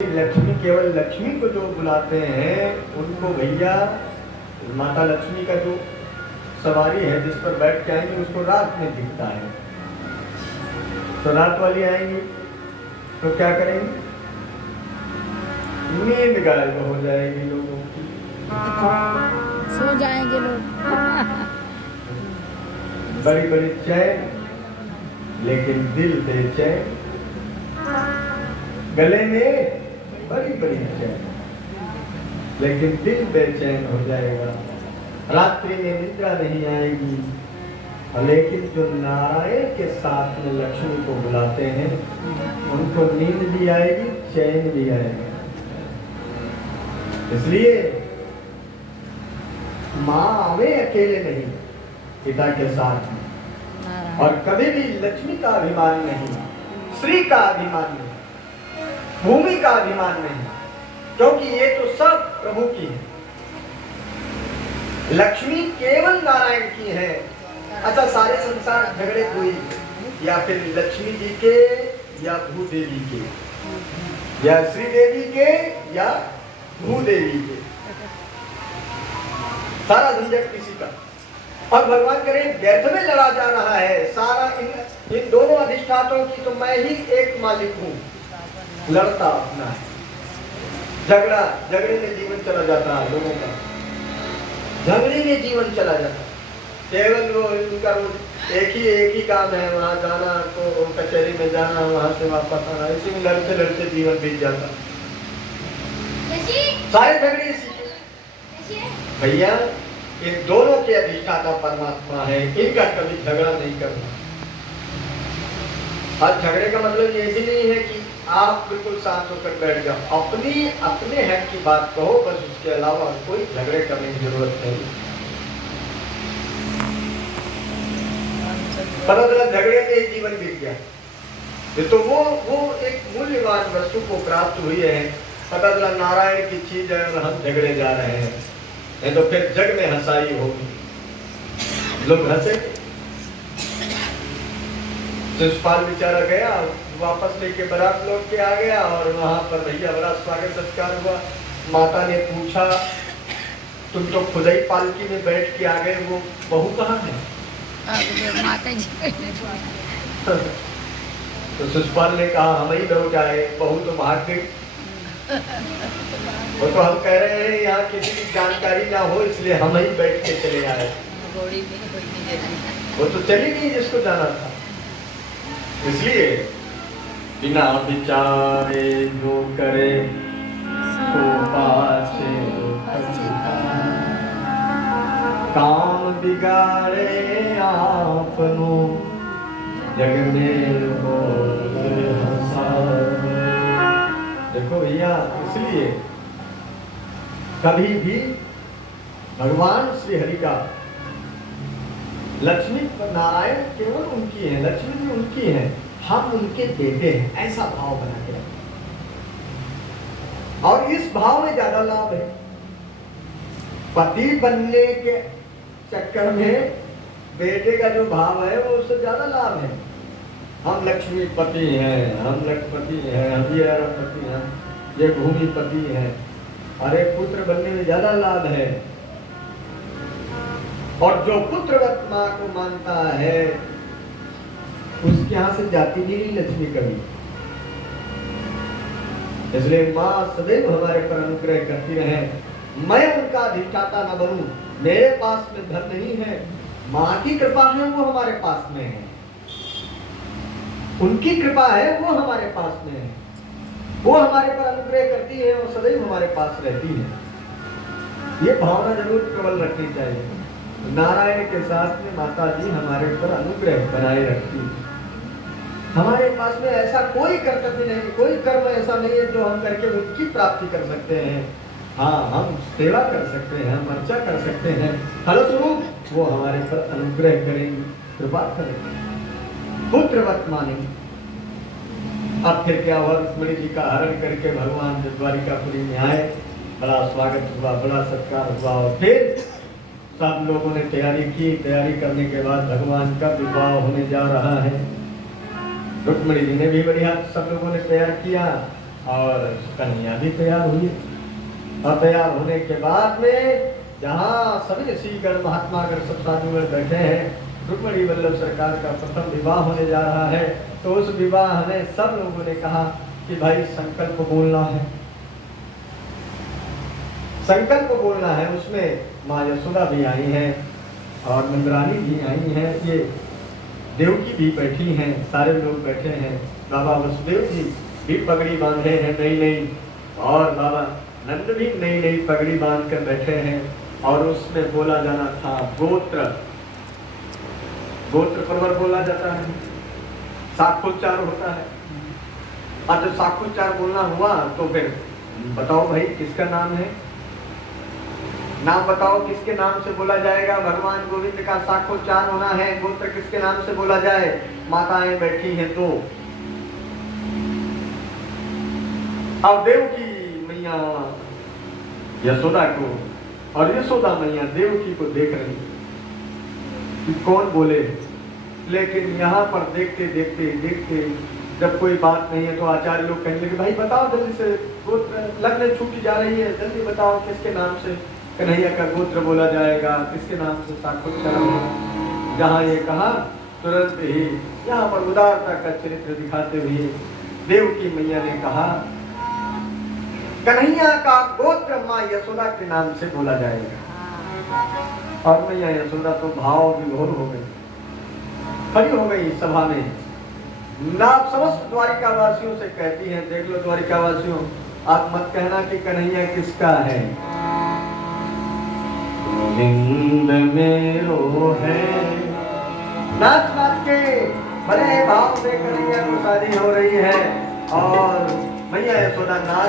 लक्ष्मी केवल लक्ष्मी को जो बुलाते हैं उनको भैया माता लक्ष्मी का जो सवारी है जिस पर बैठ के आएंगे उसको रात में दिखता है। तो रात वाली आएंगी तो क्या करेंगे, नींद गायब हो जाएगी लोगों की, सो जाएंगे लोग। बड़ी बड़ी चैन लेकिन दिल बेचैन, गले में बड़ी बड़ी चैन लेकिन दिल बेचैन हो जाएगा। रात्रि में निद्रा नहीं आएगी, लेकिन जो नारायण के साथ में लक्ष्मी को बुलाते हैं उनको नींद भी आएगी, चैन भी आएगा। इसलिए माँ आवे अकेले नहीं, पिता के साथ में, और कभी भी लक्ष्मी का अभिमान नहीं, श्री का अभिमान नहीं, भूमि का अभिमान नहीं, क्योंकि ये तो सब प्रभु की है। लक्ष्मी केवल नारायण की है। अच्छा, सारे संसार झगड़े हुई या फिर लक्ष्मी जी के या भूदेवी के या श्रीदेवी के या भूदेवी के, सारा झंझट किसी का। और भगवान करे व्यर्थ में लड़ा जा रहा है सारा इन दोनों अधिष्ठातों की, तो मैं ही एक मालिक हूं, लड़ता अपना है। झगड़े में जीवन चला जाता है लोगों का, झगड़े में जीवन चला जाता है। केवल वो इनका एक ही काम है, वहां जाना तो कचहरी में जाना, वहां से वापस आना, इसी में लड़ते लड़ते जीवन बीत जाता। सारे झगड़े इसी के। भैया इन दोनों के अधिष्ठाता परमात्मा है, इनका कभी झगड़ा नहीं करना। और झगड़े का मतलब ये भी नहीं है कि आप बिल्कुल शांत होकर बैठ जाओ, अपने हक की बात कहो, बस उसके अलावा कोई झगड़े करने की जरूरत नहीं। पता चला झगड़े में ही जीवन बीत गया, तो वो एक मूल्यवान वस्तु को प्राप्त हुई है। पता चला नारायण की चीज है और हम झगड़े जा रहे हैं, नहीं तो फिर जग में हंसाई होगी, लोग हंसे। शिशुपाल बेचारा गया, वापस लेके बारात लौट के आ गया, और वहां पर भैया बड़ा स्वागत सत्कार हुआ। माता ने पूछा, तुम तो खुद ही पालकी में बैठ के आ गए, वो बहू कहाँ है? माता जी। तो शिशुपाल ने कहा, हम ही लौट आए, बहू तो भाग गई। वो तो हम कह रहे हैं यहाँ किसी की जानकारी ना हो, इसलिए हम ही बैठ के चले आए। वो तो चली गई जिसको जाना था। इसलिए बिना विचारे जो करे सो पाछे काम बिगाड़े आपनो, जग में देखो भैया, इसलिए कभी भी भगवान श्री हरि का, लक्ष्मी नारायण केवल उनकी है, लक्ष्मी भी उनकी है, हम उनके बेटे हैं, ऐसा भाव बना के रखें। और इस भाव में ज्यादा लाभ है। पति बनने के चक्कर में बेटे का जो भाव है वो उससे ज्यादा लाभ है। हम लक्ष्मी पति हैं, हम लखपति हैं, हम ये पति हैं, ये भूमिपति हैं, अरे पुत्र बनने में ज्यादा लाभ है। और जो पुत्रवत माँ को मानता है उसके यहाँ से जाती नहीं लक्ष्मी कभी। इसलिए माँ सदैव हमारे पर अनुग्रह करती रहे। मैं उनका अधिष्ठाता न बनूं, मेरे पास में धन नहीं है, माँ की कृपा है वो हमारे पास में है, उनकी कृपा है वो हमारे पास में है, वो हमारे पर अनुग्रह करती है और सदैव हमारे पास रहती है। ये भावना जरूर प्रबल रखनी चाहिए। नारायण के साथ में माता जी हमारे ऊपर अनुग्रह बनाए रखती है। हमारे पास में ऐसा कोई कर्तव्य नहीं, कोई कर्म ऐसा नहीं है जो हम करके उनकी प्राप्ति कर सकते हैं। हाँ, हम सेवा कर सकते हैं, हम अर्चा कर सकते हैं, फलस्वरूप वो हमारे पर अनुग्रह करेंगे, कृपा करेंगे, पुत्रवत मानेंगे। अब फिर क्या हुआ, रुक्मिणी जी का हरण करके भगवान द्वारिकापुरी में आए, बड़ा स्वागत हुआ, बड़ा सत्कार हुआ, और फिर सब लोगों ने तैयारी की। तैयारी करने के बाद भगवान का विवाह होने जा रहा है। रुक्मिणी जी ने भी बढ़िया सब लोगों ने तैयार किया, और कन्हैया भी तैयार हुई। और तैयार होने के बाद में जहाँ सभी श्रीगण महात्मा अगर सब साधुगण बैठे हैं, रुक्मिणी वल्लभ सरकार का प्रथम विवाह होने जा रहा है। तो उस विवाह में सब लोगों ने कहा कि भाई संकल्प बोलना है, संकल्प बोलना है। उसमें माँ यशोदा भी आई हैं और मंदरानी भी आई हैं, ये देवकी भी बैठी हैं, सारे लोग बैठे हैं। बाबा वसुदेव जी भी पगड़ी बांधे हैं नई नई, और बाबा नंद भी नई नई पगड़ी बांध कर बैठे हैं। और उसमें बोला जाना था गोत्र, गोत्र परवर बोला जाता है, साक्षोच्चार होता है। और जब साक्षोच्चार बोलना हुआ तो फिर बताओ भाई किसका नाम है, नाम बताओ किसके नाम से बोला जाएगा। भगवान गोविंद का साक्षोच्चार होना है, गोत्र किसके नाम से बोला जाए। माताएं बैठी हैं तो अब देवकी मैया यशोदा को और यशोदा मैया देवकी को देख रही कि कौन बोले। लेकिन यहाँ पर देखते देखते देखते जब कोई बात नहीं है तो आचार्य लोग कहने लगे भाई बताओ जल्दी से, गोत्र लगने छूटी जा रही है, जल्दी बताओ किसके नाम से कन्हैया का गोत्र बोला जाएगा, किसके नाम से साक्षोच्चार होगा। जहाँ ये कहा तुरंत ही यहाँ पर उदारता का चरित्र दिखाते हुए देवकी मैया ने कहा कन्हैया का गोत्र माँ यशोदा के नाम से बोला जाएगा। और मैया यशोदा तो भाव विभोर हो गई, खड़ी हो गई सभा में। ना समस्त द्वारिका वासियों से कहती हैं, देख लो द्वारिका वासियों, आप मत कहना कि कन्हैया किसका है, गोविंद मेरो है। नाच नाच के बड़े भाव से कन्हैया को शादी हो रही है और मैया यशोदा नाच